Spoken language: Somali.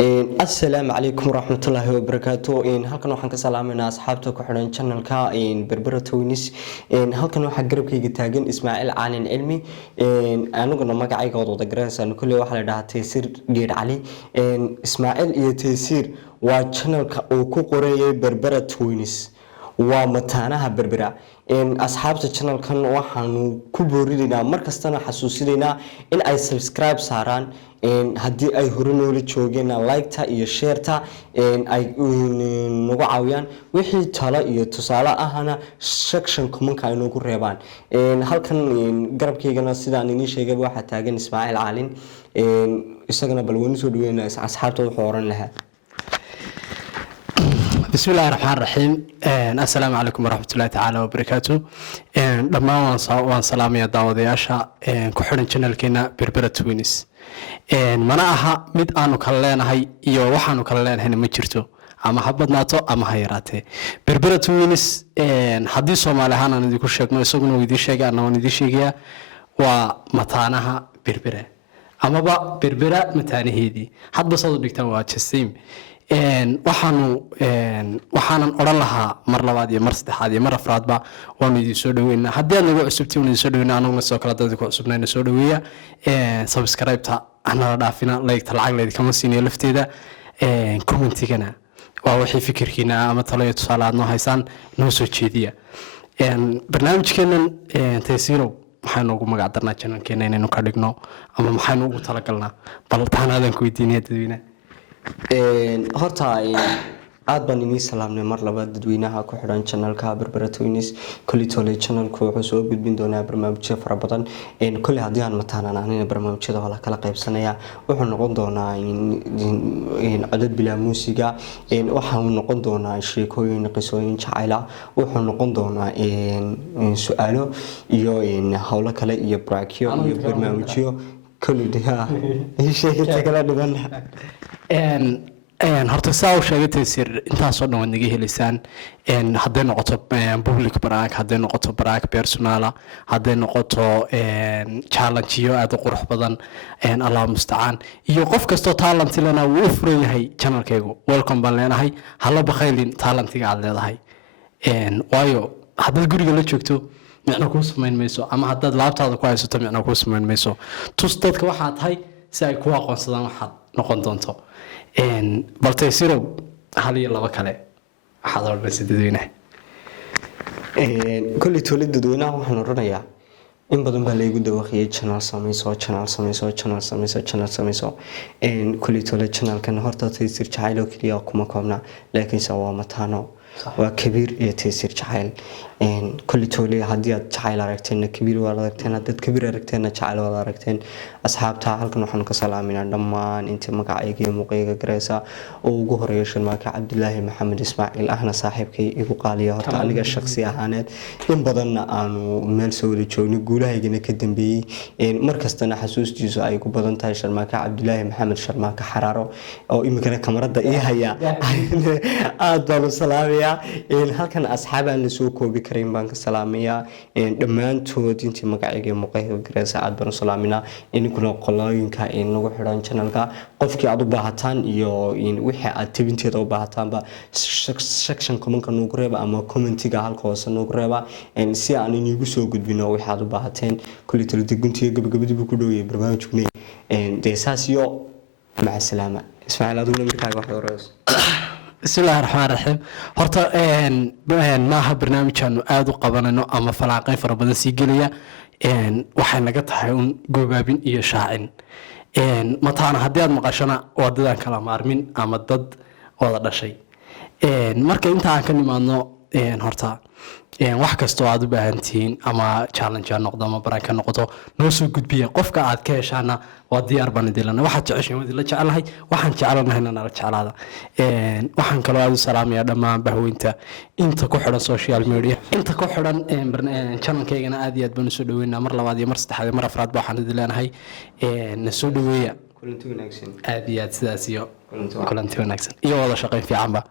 السلام عليكم ورحمة الله وبركاته. halkan waxaan ka salaameynaa asxaabta ku xiran channelka Berbera Twins. halkan waxa garabkayga taagan Ismaaciil Caalin Cilmi. aniguna magacayga wada garaysan kulli waxa la dhahaa Taysiir Geed Cali. Ismaaciil iyo Taysiir waa channelka uu ku qoreeyay Berbera Twins. waa mataanaha Berbera. asxaabta channelkan waxaanu ku boorideynaa markastana xasuusideynaa in ay subscribe saaraan haddii ay hore noola joogeen like-ta iyo share-ta ay nagu caawiyaan wixii talo iyo tusaale ahana section comment ay nagu reebaan halkan garabkaygana sidaan idin sheegay waxa taagan Ismaaciil Caalin isagana bal waynu soo dhaweynaa asxaabta wuxuu oran lahaa بسم الله الرحمن الرحيم السلام عليكم ورحمة الله تعالى وبركاته دمان وان سلامي داودياشا كحرن channel كينا بربرة توينس mana aha mid aanu kala leenahay iyo waxaanu kala leenahay ma jirto ama habadnaato ama hayraate Berbera Twins hadii Soomaali ahaan aan idinku sheegno isaguna uu idin sheegay anna waan idin sheegaya waa mataanaha Berbera ama ba Berbera mataanaheedii hadba soo dhigtaan waa Jasim waxaanan oran lahaa mar labaad iyo mar saddexaad iyo mar afraadba waan idin soo dhaweynaa haddii aad nagu cusubtiin waan idin soo dhaweynaa anaguna soo kala dadka cusubnayna soo dhaweeya subscribe-ta anala dhaafina like-ta lacag leed kama siinayo lafteeda commentigana waa wixii fikirkiina ama talo iyo tusaale aad noo haysaan noo soo jeediya barnaamijkeenan Taysiirow waxaanu ugu magac darnaa channelkeena inaynu ka dhigno ama maxaynu ugu talagalnaa bal taanaadan ku weydiinaya dadweynaha horta aad baan idin salaamnay mar labaad dadweynaha ku xiran channelka Berbera Twins kulli tole channelku wuxuu soo gudbin doonaa barnaamijyo fara badan kulli hadii aan mataanaan barnaamijyada wala kala qaybsanaya wuxuu noqon doonaa codad bila muusiga waxa uu noqon doonaa sheekooyin qisooyin jacayla wuxuu noqon doonaa su'aalo iyo hawlo kale iyo braakyo iyo barnaamijyo kulli sheekada kala dhiban horta saa u sheegay Taysiir intaas oo dhan wad naga helisaan haday noqoto public braak haday noqoto braak personal haday noqoto challenge iyo aad u qurux badan Allah musta'an iyo qof kasto talent lana uu furan yahay channelkaygu welcome baan leenahay hala bakhaylin talentiga aad leedahay waayo hadda guriga la joogto micna ku sameyn mayso ama hadda laabtaada ku haysato micna ku sameyn mayso tus dadka waxa tahay si ay ku aqoonsadaan waxa noqon doonto bal Taysiirow hal iyo laba kale waxaad oranaysaa dadweynaha kulli toolid dadweynaha waxaan oranayaa in badan baa laygu dawaqiyay channel samayso kulli toolid channelkan horta Taysiir jacayl oo kaliya kuma koobna laakiin waa mataano waa kabiir iyo Taysiir jacayl kulli toolid hadii aad jacayl aragteen kabiir waa aragteen dad kabiir aragteen jacayl waa aragteen asxaabta halkan waxaan ka salaaminaa dhammaan inta magacayga iyo muuqayga garaysa oo ugu horeeyo Sharmaaka Cabdulaahi Maxamed Ismaaciil ahna saaxiibkay igu qaaliya horta aniga shakhsi ahaaneed in badanna aanu meel soo wada joogno guulahaygana ka dambeeyay markastana xasuustiisu ay ku badan tahay Sharmaaka Cabdulaahi Maxamed Sharmaaka Xaraaro oo imikana kamarada ii haya aad baan u salaamayaa halkan asxaabaan la soo koobi karin baan ka salaamayaa dhammaantood intii magacayga iyo muuqayga garaysa aad baan u salaaminaa inkuna qolooyinka nagu xiran channelka qofkii aad u baahataan iyo wixii aad tabinteeda u baahataanba section comment-ka nagu reeba ama commentiga halka hoose nagu reeba si aan inigu soo gudbino wixii aad u baahateen kulli taladeguntiga gabagabadii ku dhawayay barnaamijkuna deesaas iyo maca salaama Ismaaciil aduna markaaga wax horeyso بسم الله الرحمن الرحيم horta maaha barnaamijkan aad u qabanano ama falaaqay fara badan si geliya waxay naga tahay un goobaabin iyo shaacin mataana hadii aad maqashana wadadan kala maarmin ama dad wada dhashay marka inta aan ka nimaadno horta wax kasto aad u baahantiin ama challenge noqdo ama baraka noqdo noo soo gudbiya qofka aad ka heshaana waa diyaar baan idilana waxa jeceshay la jecelahay waxaan jecelnahay inaan la jecelaada waxaan kale aad u salaamayaa dhammaan bahweynta inta ku xiran social media inta ku xiran channelkaygana aad iyo aad baan u soo dhaweynaa mar labaad iyo mar saddexaad iyo mar afraad baan idilanahay na soo dhaweeya kulanti wanaagsan aad iyo aad sidaas iyo kulanti wanaagsan iyo wada shaqayn fiican ba